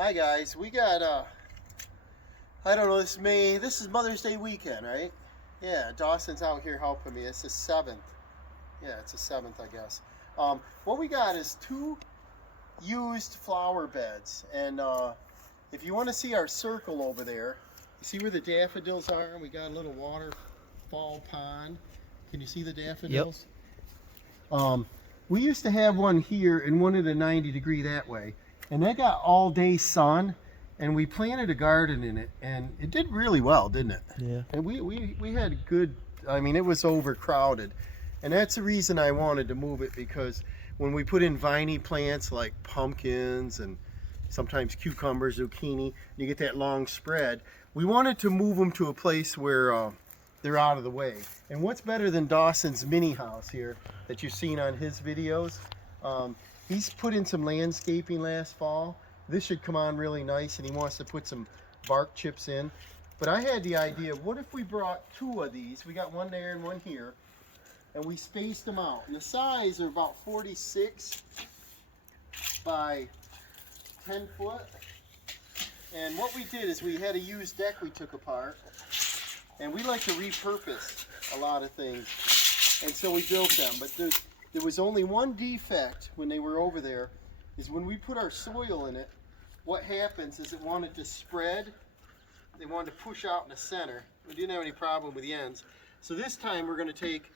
Hi guys, we got I don't know, this is Mother's Day weekend, right? Yeah, Dawson's out here helping me. It's the 7th. Yeah, it's the 7th, I guess. What we got is 2 used flower beds, and if you want to see our circle over there, you see where the daffodils are? We got a little waterfall pond. Can you see the daffodils? Yep. We used to have one here and one at a 90-degree that way, and that got all day sun, and we planted a garden in it, and it did really well, didn't it? Yeah. And we had good, I mean, it was overcrowded, and that's the reason I wanted to move it, because when we put in viney plants like pumpkins and sometimes cucumbers, zucchini, you get that long spread. We wanted to move them to a place where they're out of the way. And what's better than Dawson's mini house here that you've seen on his videos? He's put in some landscaping last fall. This should come on really nice, and he wants to put some bark chips in. But I had the idea, what if we brought 2 of these? We got one there and one here, and we spaced them out. And the size are about 46 by 10 foot. And what we did is we had a used deck we took apart, and we like to repurpose a lot of things, and so we built them. But there was only one defect when they were over there, is when we put our soil in it, what happens is it wanted to spread. They wanted to push out in the center. We didn't have any problem with the ends. So this time we're going to take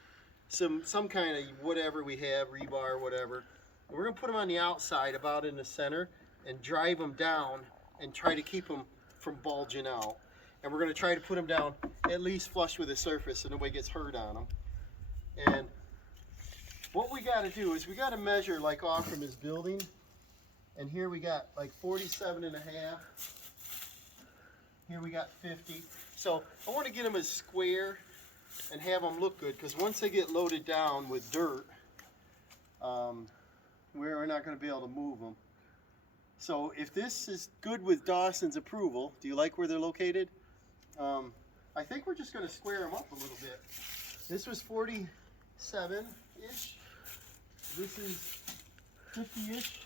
some kind of whatever we have, rebar, whatever, and we're going to put them on the outside about in the center and drive them down and try to keep them from bulging out. And we're going to try to put them down at least flush with the surface so nobody gets hurt on them. And what we got to do is we got to measure like off from his building. And here we got like 47 and a half. Here we got 50. So I want to get them as square and have them look good, because once they get loaded down with dirt, we're not going to be able to move them. So if this is good with Dawson's approval, do you like where they're located? I think we're just going to square them up a little bit. This was 47-ish. This is 50-ish.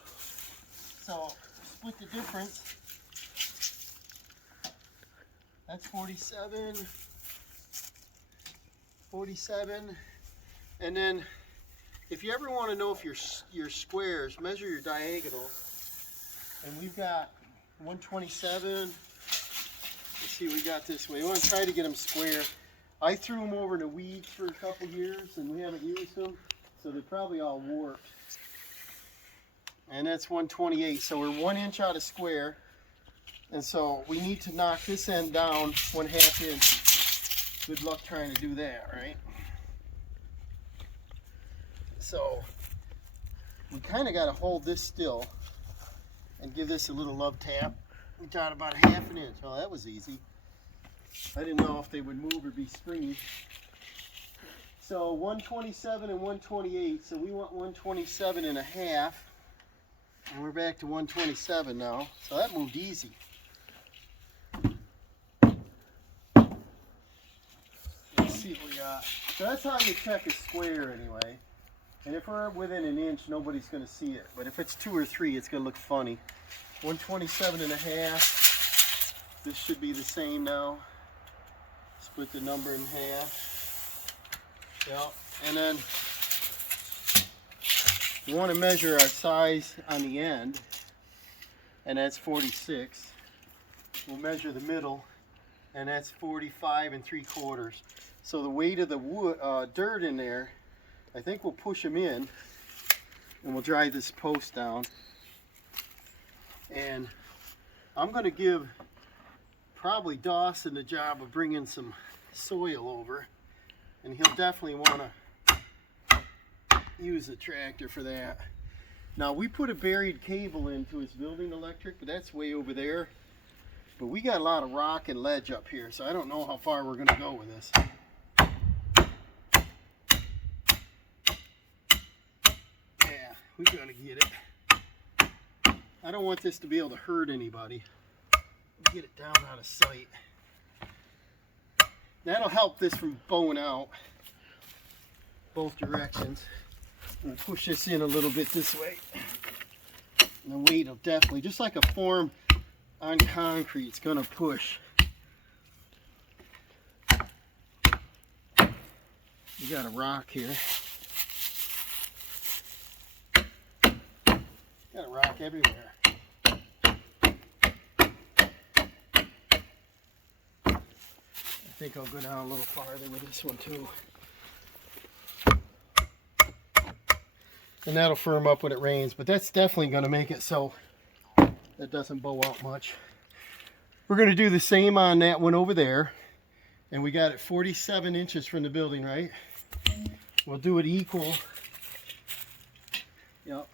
So split the difference. That's 47. 47. And then if you ever want to know if your squares, measure your diagonal. And we've got 127. Let's see what we got this way. We want to try to get them square. I threw them over in the weeds for a couple years and we haven't used them, so they're probably all warped. And that's 128, so we're 1 inch out of square. And so we need to knock this end down 1/2 inch. Good luck trying to do that, right? So we kind of got to hold this still and give this a little love tap. We got about 1/2 inch. Oh, that was easy. I didn't know if they would move or be springy. So 127 and 128. So we want 127 and a half. And we're back to 127 now. So that moved easy. Let's see what we got. So that's how you check a square anyway. And if we're within 1 inch, nobody's going to see it. But if it's 2 or 3, it's going to look funny. 127 and a half. This should be the same now. Split the number in half. Yeah. And then we want to measure our size on the end, and that's 46. We'll measure the middle, and that's 45 3/4. So the weight of the wood, dirt in there, I think we'll push them in, and we'll drive this post down. And I'm going to give probably Dawson the job of bringing some soil over, and he'll definitely want to use a tractor for that. Now we put a buried cable into his building electric, but that's way over there. But we got a lot of rock and ledge up here, so I don't know how far we're going to go with this. Yeah, we got to get it. I don't want this to be able to hurt anybody. Get it down out of sight. That'll help this from bowing out both directions. We'll push this in a little bit this way. And the weight will definitely, just like a form on concrete is gonna push. You got a rock here. Got a rock everywhere. I think I'll go down a little farther with this one too. And that'll firm up when it rains, but that's definitely gonna make it so that doesn't bow out much. We're gonna do the same on that one over there. And we got it 47 inches from the building, right? We'll do it equal. Yep.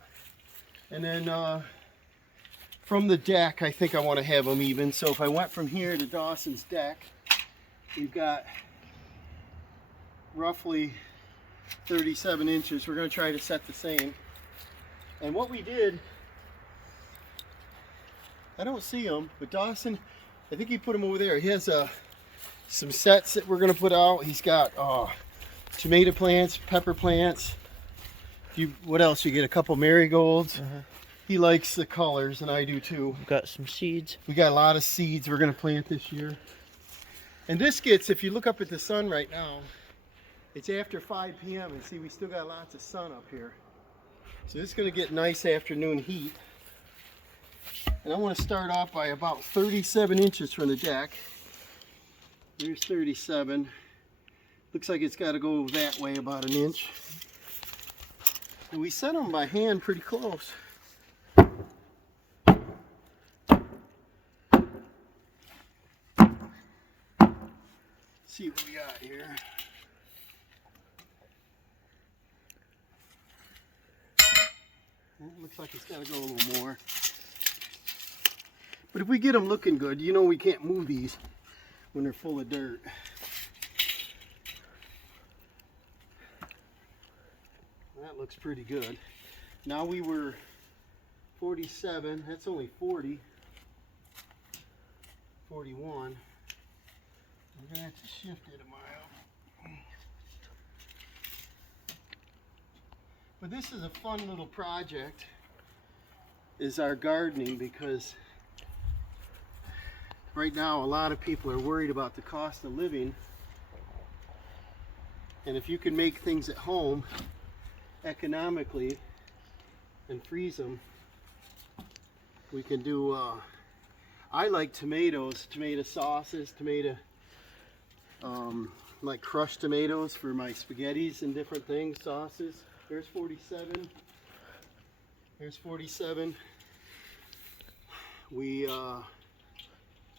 And then from the deck, I think I want to have them even. So if I went from here to Dawson's deck, we've got roughly 37 inches. We're going to try to set the same. And what we did, I don't see them, but Dawson, I think he put them over there. He has some sets that we're going to put out. He's got tomato plants, pepper plants. What else? You get a couple marigolds. He likes the colors, and I do too. We've got some seeds. We got a lot of seeds we're going to plant this year. And this gets, if you look up at the sun right now, it's after 5 p.m. and see, we still got lots of sun up here. So this is going to get nice afternoon heat. And I want to start off by about 37 inches from the deck. There's 37. Looks like it's got to go that way about an inch. And we set them by hand pretty close. See what we got here. Well, looks like it's got to go a little more. But if we get them looking good, you know we can't move these when they're full of dirt. That looks pretty good. Now we were 47, that's only 40, 41. We're gonna have to shift it a mile. But this is a fun little project, is our gardening, because right now a lot of people are worried about the cost of living. And if you can make things at home economically and freeze them, we can do I like tomatoes, tomato sauces, like crushed tomatoes for my spaghettis and different things, sauces. There's 47. There's 47. We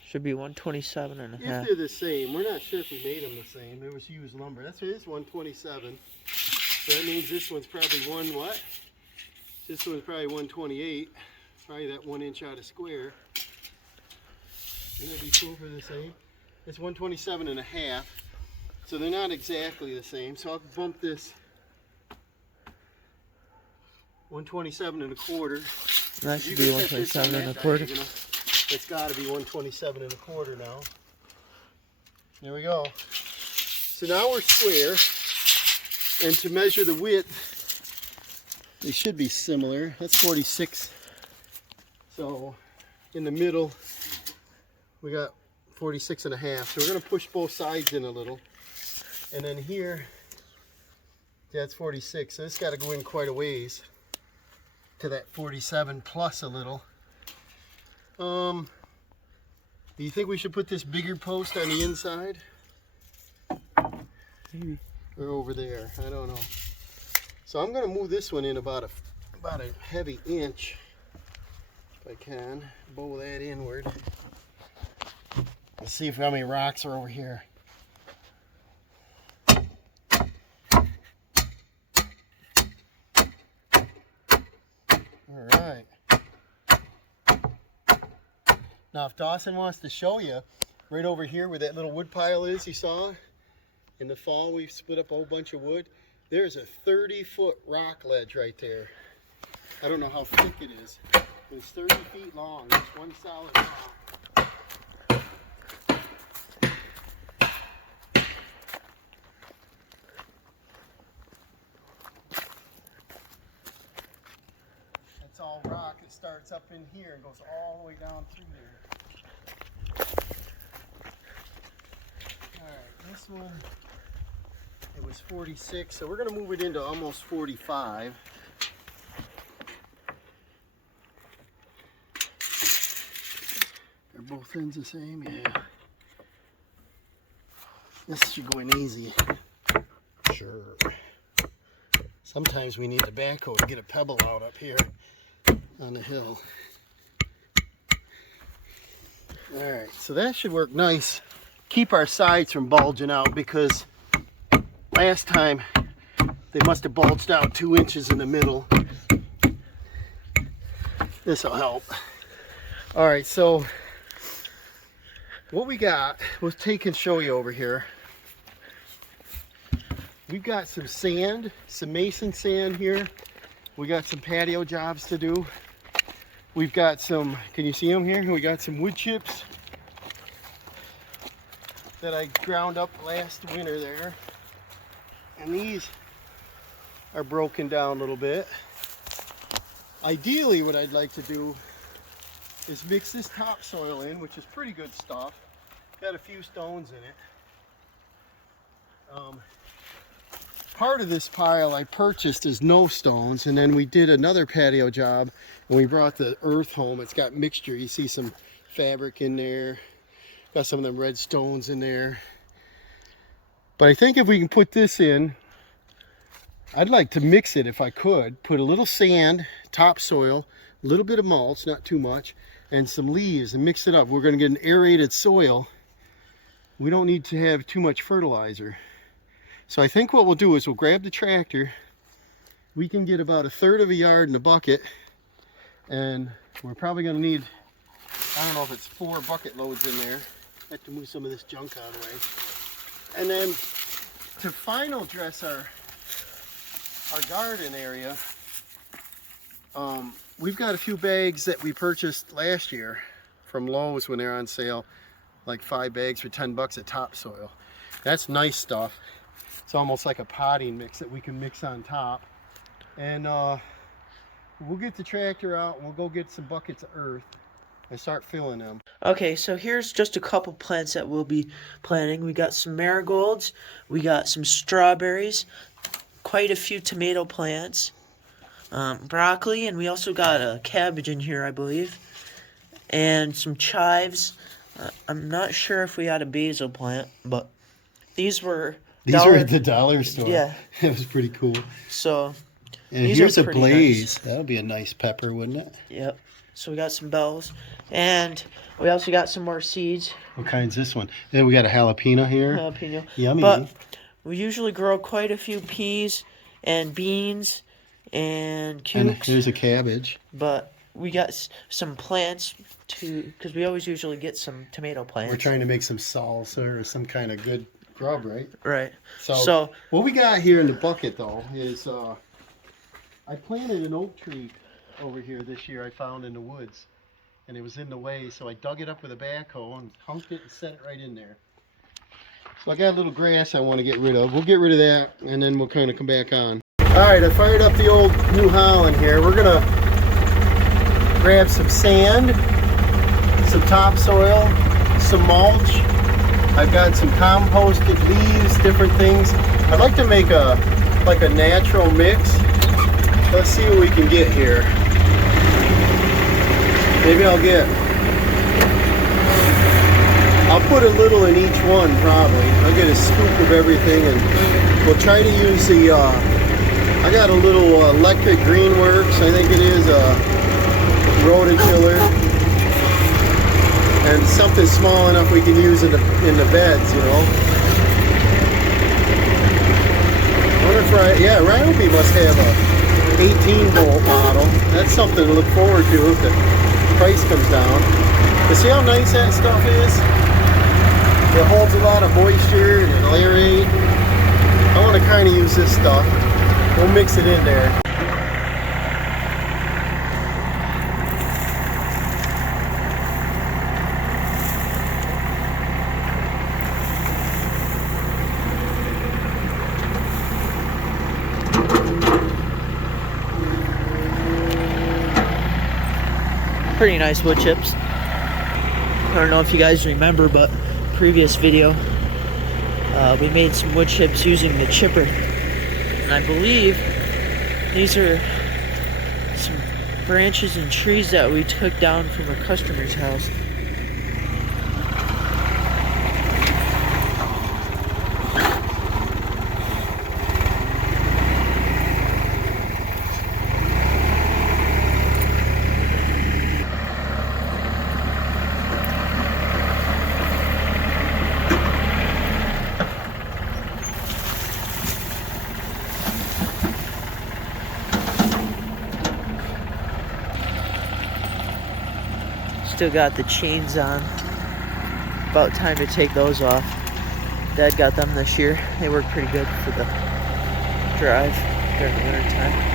should be 127 and a half. If they're the same, we're not sure if we made them the same. It was used lumber. That's it is 127. So that means this one's probably what? This one's probably 128. Probably that 1 inch out of square. Wouldn't that be cool for the same? It's 127 and a half. So they're not exactly the same. So I'll bump this 127 and a quarter. That should be 127 and a quarter. It's got to be 127 and a quarter now. There we go. So now we're square. And to measure the width, they should be similar. That's 46. So in the middle, we got 46 and a half. So we're going to push both sides in a little. And then here, that's 46. So it's got to go in quite a ways to that 47 plus a little. Do you think we should put this bigger post on the inside? Maybe. Or over there? I don't know. So I'm going to move this one in about a heavy inch, if I can. Bow that inward. Let's see how many rocks are over here. All right. Now, if Dawson wants to show you, right over here where that little wood pile is, you saw? In the fall, we split up a whole bunch of wood. There's a 30-foot rock ledge right there. I don't know how thick it is, but it's 30 feet long. It's one solid rock. That's all rock. It starts up in here and goes all the way down through there. This one, it was 46, so we're gonna move it into almost 45. Are both ends the same? Yeah. This should go in easy. Sure. Sometimes we need the backhoe to get a pebble out up here on the hill. Alright, so that should work nice. Keep our sides from bulging out, because last time they must have bulged out 2 inches in the middle. This will help. Alright, so what we got, we'll take and show you over here. We've got some sand, some mason sand here. We got some patio jobs to do. We've got some, can you see them here? We got some wood chips that I ground up last winter there. And these are broken down a little bit. Ideally, what I'd like to do is mix this topsoil in, which is pretty good stuff. Got a few stones in it. Part of this pile I purchased is no stones, and then we did another patio job and we brought the earth home. It's got mixture. You see some fabric in there, got some of them red stones in there. But I think if we can put this in, I'd like to mix it if I could. Put a little sand, topsoil, a little bit of mulch, not too much, and some leaves, and mix it up. We're going to get an aerated soil. We don't need to have too much fertilizer. So I think what we'll do is we'll grab the tractor. We can get about 1/3 of a yard in a bucket, and we're probably going to need, I don't know if it's 4 bucket loads in there. I have to move some of this junk out of the way. And then to final dress our garden area, we've got a few bags that we purchased last year from Lowe's when they're on sale, like 5 bags for $10 at topsoil. That's nice stuff. It's almost like a potting mix that we can mix on top. And we'll get the tractor out and we'll go get some buckets of earth and start filling them. Okay, so here's just a couple plants that we'll be planting. We got some marigolds, we got some strawberries, quite a few tomato plants, broccoli, and we also got a cabbage in here, I believe, and some chives. I'm not sure if we had a basil plant, but these were at the dollar store. Yeah. It was pretty cool. So, and these here's are a pretty blaze. nice. That'll be a nice pepper, wouldn't it? Yep. So we got some bells, and we also got some more seeds. What kind's this one? Then we got a jalapeno here. Jalapeno. Yummy. But we usually grow quite a few peas and beans and And cukes. there's a cabbage. But we got some plants too, because we always usually get some tomato plants. We're trying to make some salsa or some kind of good grub, right? Right. So what we got here in the bucket though is I planted an oak tree over here this year I found in the woods, and it was in the way, so I dug it up with a backhoe and hunked it and set it right in there. So I got a little grass I want to get rid of. We'll get rid of that and then we'll kind of come back on. Alright, I fired up the old New Holland here. We're gonna grab some sand, some topsoil, some mulch. I've got some composted leaves, different things. I'd like to make a natural mix. Let's see what we can get here. Maybe I'll put a little in each one probably. I'll get a scoop of everything and we'll try to use the, I got a little electric Greenworks, I think it is, a rototiller. And something small enough we can use in the beds, you know. I wonder if Ryobi must have a 18-volt model. That's something to look forward to if the price comes down. But see how nice that stuff is? It holds a lot of moisture and it'll aerate. I want to kind of use this stuff. We'll mix it in there. Pretty nice wood chips. I don't know if you guys remember, but previous video We made some wood chips using the chipper, and I believe these are some branches and trees that we took down from a customer's house. Still got the chains on. About time to take those off. Dad got them this year. They work pretty good for the drive during the winter time.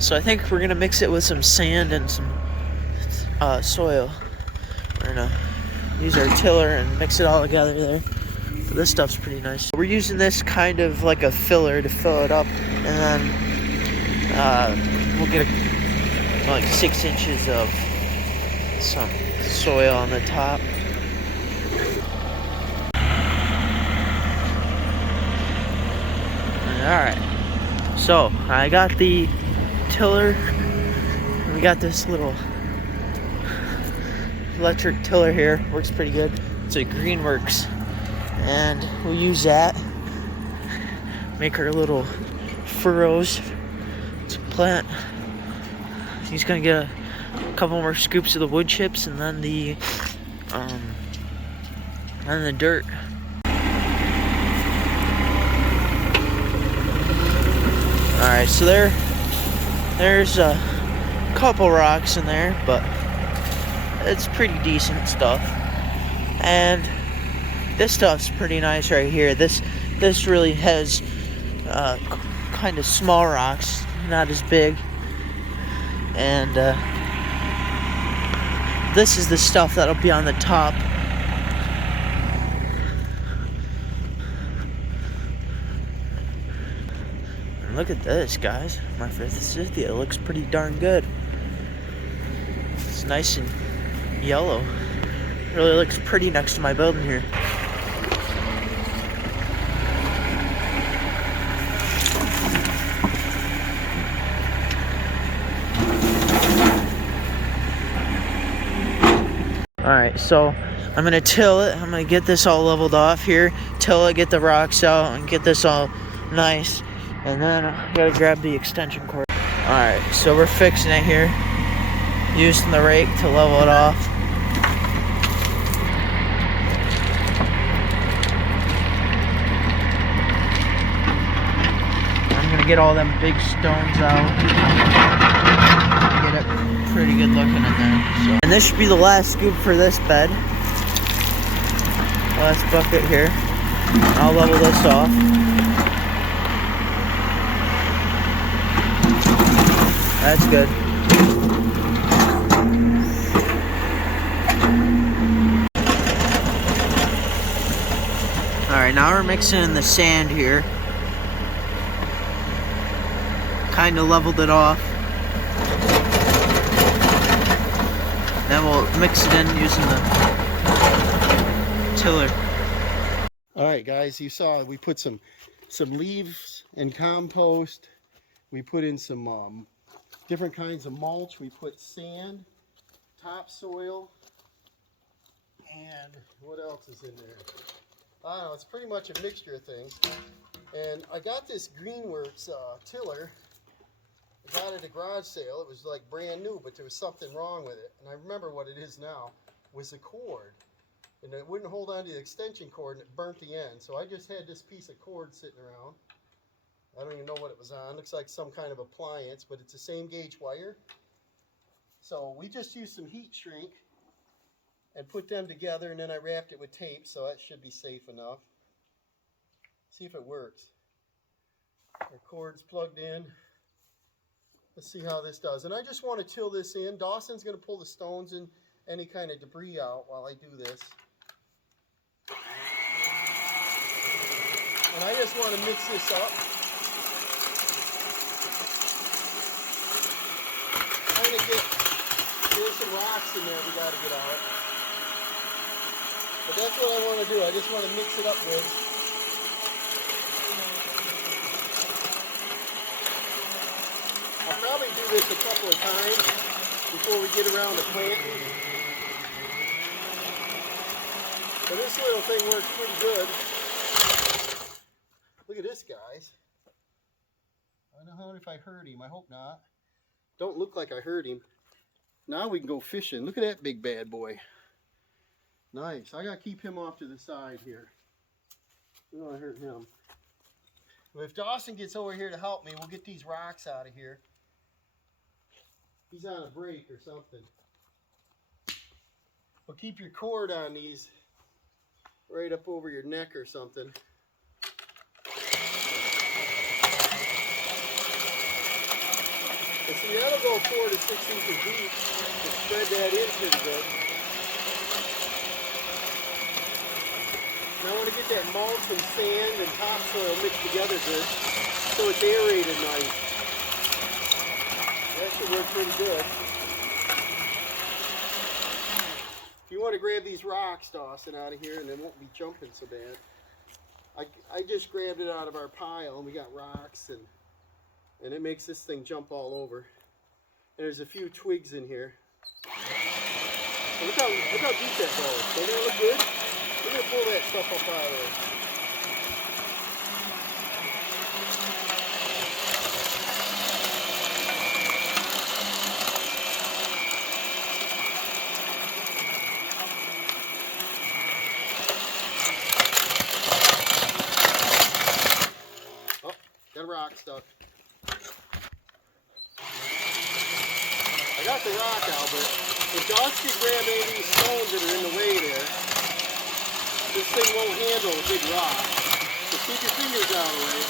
So I think we're gonna mix it with some sand and some soil. We're gonna use our tiller and mix it all together there. But this stuff's pretty nice. We're using this kind of like a filler to fill it up, and then we'll get like 6 inches of some soil on the top. Alright, so I got the tiller. We got this little electric tiller here. Works pretty good. It's a Greenworks, and we'll use that. Make our little furrows to plant. He's gonna get a couple more scoops of the wood chips, and then the dirt. All right, so there's a couple rocks in there, but it's pretty decent stuff. And this stuff's pretty nice right here. This really has kind of small rocks, not as big. And this is the stuff that'll be on the top. Look at this, guys. My forsythia looks pretty darn good. It's nice and yellow. Really looks pretty next to my building here. Alright, so I'm gonna till it. I'm gonna get this all leveled off here. Till it, get the rocks out, and get this all nice. And then I gotta grab the extension cord. Alright, so we're fixing it here. Using the rake to level it off. I'm gonna get all them big stones out. Get it pretty good looking in there. So. And this should be the last scoop for this bed. Last bucket here. I'll level this off. That's good. Alright, now we're mixing in the sand here. Kind of leveled it off. Then we'll mix it in using the tiller. Alright guys, you saw we put some leaves and compost. We put in some different kinds of mulch. We put sand, topsoil, and what else is in there? I don't know, it's pretty much a mixture of things. And I got this Greenworks tiller. I got it at a garage sale. It was like brand new, but there was something wrong with it. And I remember what it is now, was the cord. And it wouldn't hold on to the extension cord, and it burnt the end. So I just had this piece of cord sitting around. I don't even know what it was on. Looks like some kind of appliance, but it's the same gauge wire. So we just used some heat shrink and put them together, and then I wrapped it with tape, so that should be safe enough. See if it works. Our cord's plugged in. Let's see how this does. And I just want to till this in. Dawson's going to pull the stones and any kind of debris out while I do this. And I just want to mix this up. There's some rocks in there we got to get out. But that's what I want to do. I just want to mix it up good. I'll probably do this a couple of times before we get around to planting. But this little thing works pretty good. Look at this, guys. I don't know if I hurt him. I hope not. Don't look like I hurt him. Now we can go fishing. Look at that big bad boy. Nice. I got to keep him off to the side here. We don't want to hurt him. Well, if Dawson gets over here to help me, we'll get these rocks out of here. He's on a break or something. Well, keep your cord on these right up over your neck or something. And see, that'll go 4 to 6 inches deep to spread that in pretty good. Now I want to get that mulch and sand and topsoil mixed together good so it's aerated nice. That should work pretty good. If you want to grab these rocks, Dawson, out of here, and they won't be jumping so bad. I just grabbed it out of our pile, and we got rocks, and it makes this thing jump all over. And there's a few twigs in here. And look how deep that goes. Doesn't that look good? We're going to pull that stuff up out of there. Oh, got a rock stuck. I got the rock out, but if Josh could grab any of these stones that are in the way there, this thing won't handle a big rock. So keep your fingers out of the way.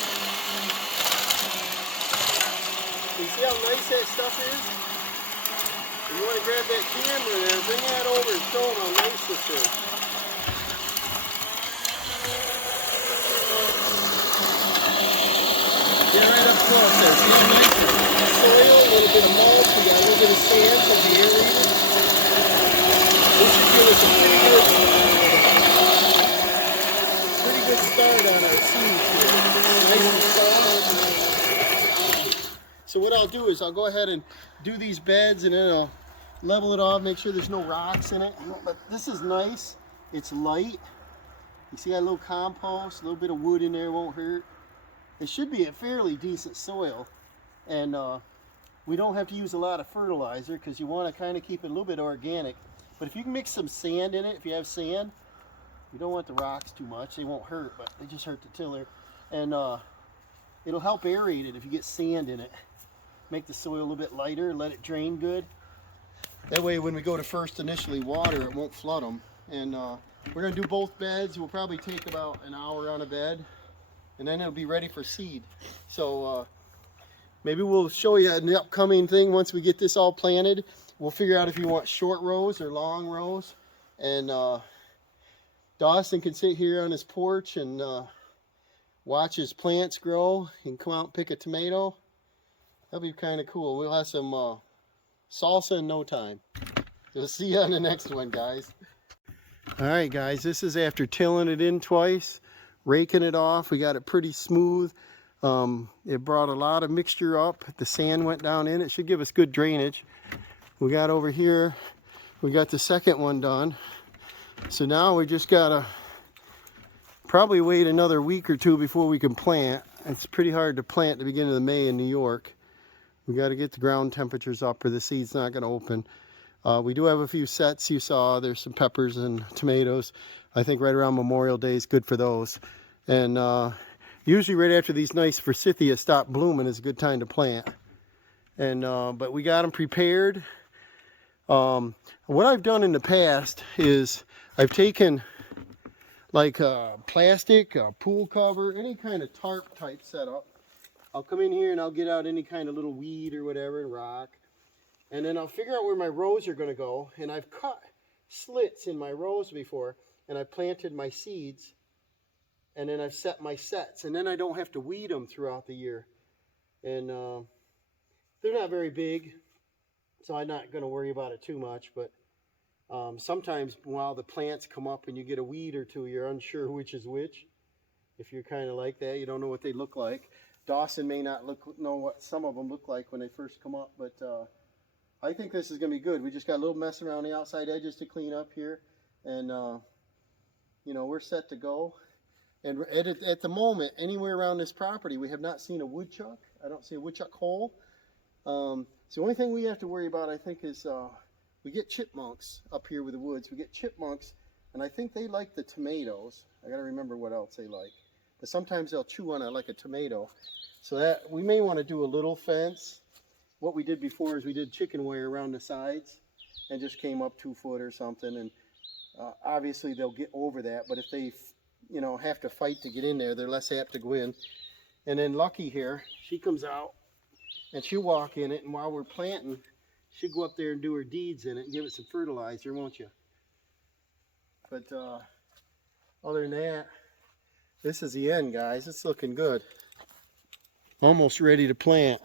You see how nice that stuff is? If you want to grab that camera there, bring that over and show them how nice this is. Get right up close there. See how nice it is? Soil, a little bit of mulch, we got a little bit of sand from the aerator. This should give us a pretty good start on our seeds here. Nice and soft. So what I'll do is I'll go ahead and do these beds and then I'll level it off, make sure there's no rocks in it. But this is nice. It's light. You see, I got a little compost, a little bit of wood in there, won't hurt. It should be a fairly decent soil. And we don't have to use a lot of fertilizer because you want to kind of keep it a little bit organic. But if you can mix some sand in it, if you have sand, you don't want the rocks too much. They won't hurt, but they just hurt the tiller. And it'll help aerate it if you get sand in it. Make the soil a little bit lighter, let it drain good. That way when we go to first initially water, it won't flood them. And we're going to do both beds. We'll probably take about an hour on a bed. And then it'll be ready for seed. So maybe we'll show you in the upcoming thing once we get this all planted. We'll figure out if you want short rows or long rows. And Dawson can sit here on his porch and watch his plants grow. He can come out and pick a tomato. That'll be kind of cool. We'll have some salsa in no time. So see you on the next one, guys. All right, guys, this is after tilling it in twice, raking it off. We got it pretty smooth. It brought a lot of mixture up. The sand went down in. It should give us good drainage. We got over here, we got the second one done. So now we just gotta probably wait another week or two before we can plant. It's pretty hard to plant at the beginning of May in New York. We got to get the ground temperatures up or the seed's not going to open. We do have a few sets you saw. There's some peppers and tomatoes. I think right around Memorial Day is good for those. And usually right after these nice forsythia stop blooming is a good time to plant. And but we got them prepared. What I've done in the past is I've taken like plastic, pool cover, any kind of tarp type setup, I'll come in here and I'll get out any kind of little weed or whatever and rock. And then I'll figure out where my rows are going to go. And I've cut slits in my rows before, and I planted my seeds, and then I've set my sets, and then I don't have to weed them throughout the year. And they're not very big, so I'm not going to worry about it too much. But sometimes while the plants come up and you get a weed or two, you're unsure which is which. If you're kind of like that, you don't know what they look like. Dawson may not know what some of them look like when they first come up, but I think this is going to be good. We just got a little mess around the outside edges to clean up here, and you know, we're set to go. And at the moment, anywhere around this property, we have not seen a woodchuck. I don't see a woodchuck hole. So the only thing we have to worry about, I think, is we get chipmunks up here with the woods. We get chipmunks, and I think they like the tomatoes. I got to remember what else they like. But sometimes they'll chew on it like a tomato. So that we may want to do a little fence. What we did before is we did chicken wire around the sides and just came up 2 foot or something. And obviously they'll get over that. But if they, you know, have to fight to get in there, they're less apt to go in. And then Lucky here, she comes out and she'll walk in it. And while we're planting, she'll go up there and do her deeds in it and give it some fertilizer, won't you? But other than that, this is the end, guys. It's looking good. Almost ready to plant.